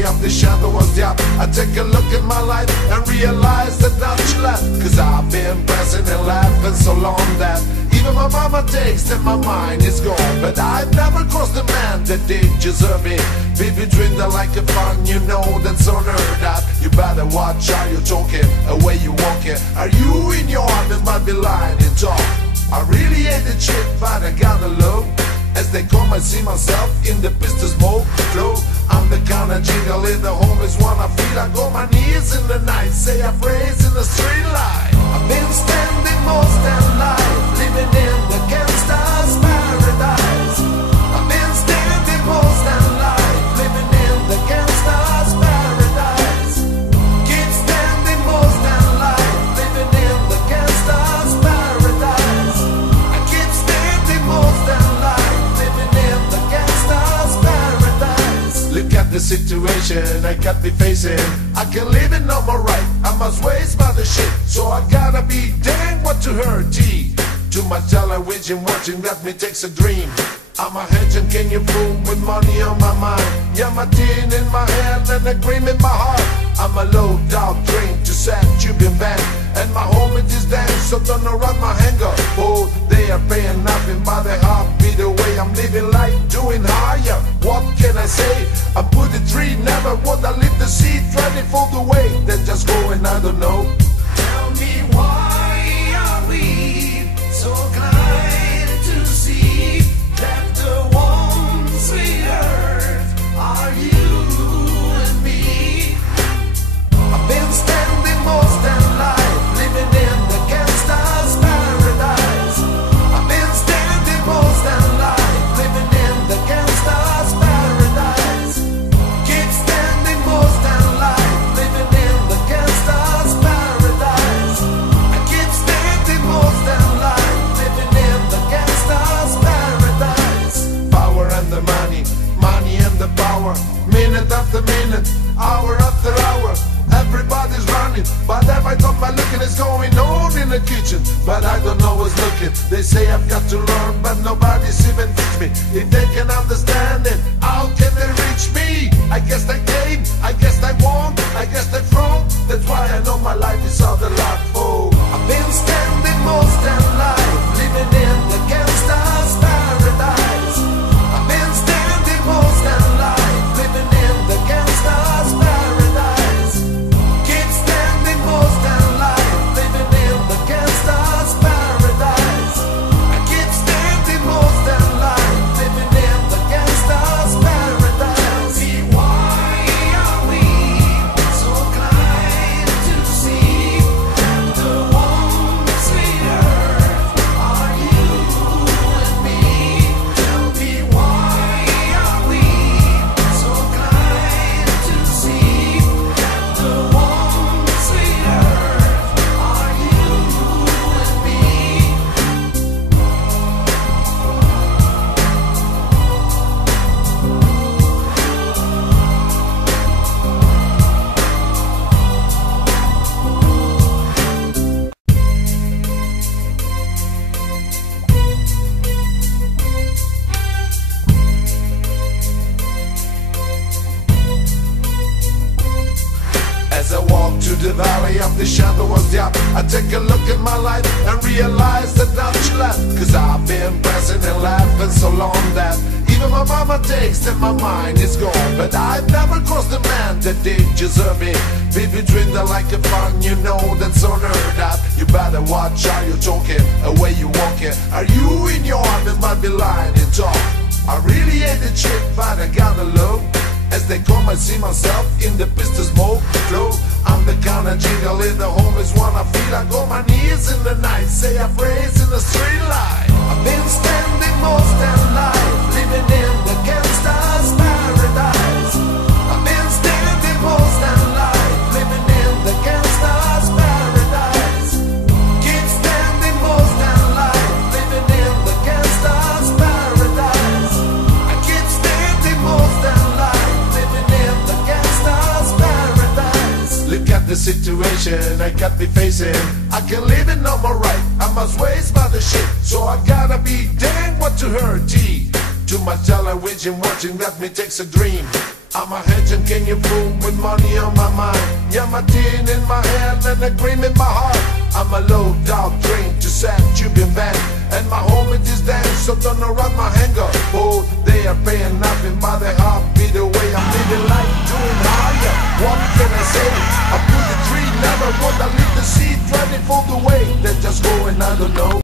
valley of the shadow of death. I take a look at my life and realize that I'm left. Cause I've been pressing and laughing so long that even my mama takes that my mind is gone. But I've never crossed a man that did deserve it. Be between the like a fun, you know that's unheard of. You better watch how you're talking, the way you walking. Are you in your heart that might be lying in talk? I really hate the shit, but I gotta look. As they come, I see myself in the pistol smoke flow. I'm the kind of jingle in the homies wanna feel. I go my knees in the night, say a phrase in the street light. I've been standing most of life, living in the gangster's paradise. I've been standing most of life, living in the gangster's paradise. Keep standing most of life, living in the gangster's paradise. I keep standing most of life, living in the gangster's paradise. Look at the situation I got me facing. I can live it no more right. I must waste my the shit, so I gotta be dang what to her T. To my television watching got me takes a dream. I'm a hedging, can you fool with money on my mind? Yeah, my tin in my hand and a cream in my heart. I'm a low dog train to set Cuban band. And my home is just dance, so don't run my hanger. Oh, they are paying nothing by the heartbeat the way I'm living life, doing higher. What can I say? I put the tree, never would I leave the seed, ready for the way. Then just go and I don't know. Tell me why are we so glad to see that the ones we earth are you and me. I've been standing most of life, living in the gangster's paradise. I've been standing most of life, living in the gangster's paradise. Keep standing most of life, living in the gangster's paradise. I keep standing most of life, living in the gangster's paradise. Power and the money, money and the power. Minute after minute, hour after hour. Everybody's running, but every time I looking is going on in the kitchen. But I don't know what's looking. They say I've got to learn, but nobody's even teach me. If they can understand it, how can they reach me? I guess they came, I guess they won, I guess they from. That's why I know my life is all the lot. Oh, I've been standing most of life, living in the gangster's paradise. I've been standing most of life, living in the gangster's paradise. Keep standing most of life, living in the gangster's paradise. I keep standing most of life, living in the gangster's paradise. See why are we so glad to see that the ones we earth are you and me. Tell me why are we so glad to see that the ones we earth are you and me. As I walk to the valley of the shadow of death, I take a look at my life and realize that I'm left. Cause I've been pressing and laughing so long that even my mama takes that my mind is gone. But I've never crossed a man that did deserve it. Be between the like a fun, you know that's unheard of. You better watch how you're talking, the way you walking. Are you in your heart that might be lying in talk? I really hate the chick, but I gotta look. As they come, I see myself in the pistol smoke flow. I'm the kind of jingle in the homies wanna feel. I go my knees in the night, say a phrase in the street light. I've been standing most of life, living in the gangster's paradise. I've been standing most of life, living in the gangster's paradise. Keep standing most of life, living in the gangster's paradise. I keep standing most of life, living in the gangster's paradise. Look at the situation I got me facing. I can live it no more right. I must waste by the shit, so I gotta be dang what to her T. To my television watching got me takes a dream. I'm a hedging king you fool with money on my mind. Yeah, my tin in my hand and a cream in my heart. I'm a low dog train to sad Cuban band, and my home it is dance, so don't run my hanger. Oh, they are paying nothing by the heartbeat away. I'm living life doing higher. What can I say? I put the tree, never would I leave the seed ready for the way. They're just going, I don't know.